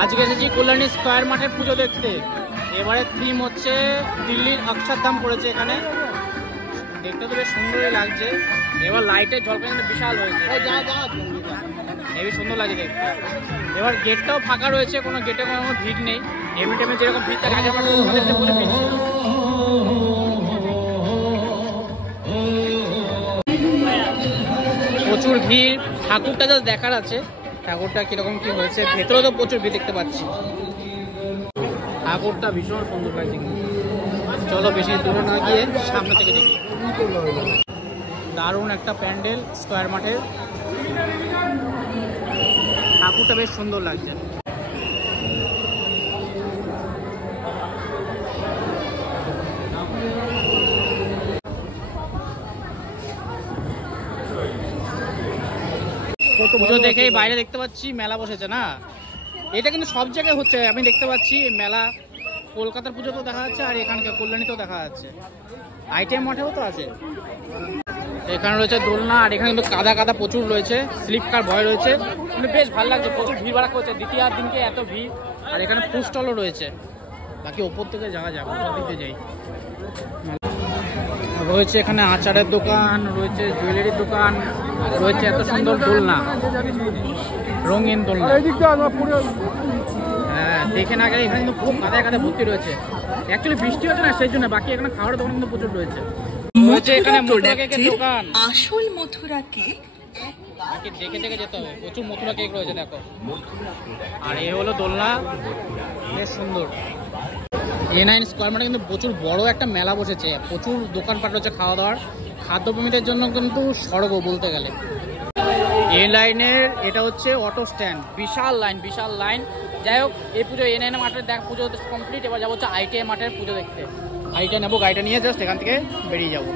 আজকে এসেছি কল্যাণী স্কয়ার মাঠের পুজো দেখতে। এবারে থিম হচ্ছে দিল্লির অক্ষরধাম পড়েছে এখানে, দেখতে তো বেশ সুন্দরই লাগছে। এবার লাইটের ঝলকা কিন্তু বিশাল হয়েছে, হেবি সুন্দর লাগছে দেখতে। এবার গেটটাও ফাঁকা রয়েছে, কোনো গেটে কোনো ভিড় নেই। এমনি টাইমে যেরকম ভিড় থাকে আগে প্রচুর ভিড়। ঠাকুরটা জাস্ট দেখার আছে, ঠাকুরটা কিরকম কি হয়েছে। ভেতরে তো প্রচুর ভিড় দেখতে পাচ্ছি। ঠাকুরটা ভীষণ সুন্দর লাগছে কিন্তু। চলো বেশি দূরে না গিয়ে সামনে থেকে দেখি। দারুণ একটা প্যান্ডেল স্কয়ার মাঠের, ঠাকুরটা বেশ সুন্দর লাগছে। পুজো দেখেই বাইরে দেখতে পাচ্ছি মেলা বসেছে না, এটা কিন্তু সব জায়গায় হচ্ছে। আমি দেখতে পাচ্ছি মেলা কলকাতার পুজো তো দেখা যাচ্ছে, আর এখানকার কল্যাণীতেও দেখা যাচ্ছে, আইটিএম মাঠেও তো আছে। এখানে রয়েছে দোলনা, আর এখানে কিন্তু কাদা কাদা প্রচুর রয়েছে, স্লিপ কার ভয় রয়েছে, কিন্তু বেশ ভালো লাগছে। প্রচুর ভিড় ভাড়া করছে, দ্বিতীয় দিনকে এত ভিড়। আর এখানে ফুড স্টলও রয়েছে, বাকি ওপর থেকে যাওয়া যাবে, ওপর দিকে যাই। রয়েছে এখানে আচারের দোকান, রয়েছে জুয়েলারির দোকান, রয়েছে এত সুন্দর দোলনা, রঙিন দোলনা। হ্যাঁ, দেখে না গেলে এখানে কিন্তু খুব কাদায় কাদায় ভর্তি রয়েছে। অ্যাকচুয়ালি বৃষ্টি হচ্ছে না সেই জন্য, বাকি এখানে খাওয়ার দোকান কিন্তু প্রচুর রয়েছে। এখানে মথুরা কেকের দোকান, আসল মথুরা কেক দেখে দেখে যেতে হবে। প্রচুর মথুরা কেক রয়েছে দেখো। আর এ হলো দোলনা, বেশ সুন্দর। A9 স্কয়ার মাঠে কিন্তু প্রচুর বড় একটা মেলা বসেছে, প্রচুর দোকানপাট রয়েছে খাওয়া দাওয়ার। খাদ্যপ্রেমীদের জন্য কিন্তু স্বর্গ বলতে গেলে। এই লাইনের এটা হচ্ছে অটো স্ট্যান্ড, বিশাল লাইন বিশাল লাইন। যাই হোক, এই পুজো A9 মাঠের পুজো কমপ্লিট। এবার যাবো হচ্ছে ITI মাঠের পুজো দেখতে। গাড়িটা নেবো, গাড়িটা নিয়ে জাস্ট এখান থেকে বেরিয়ে যাবো।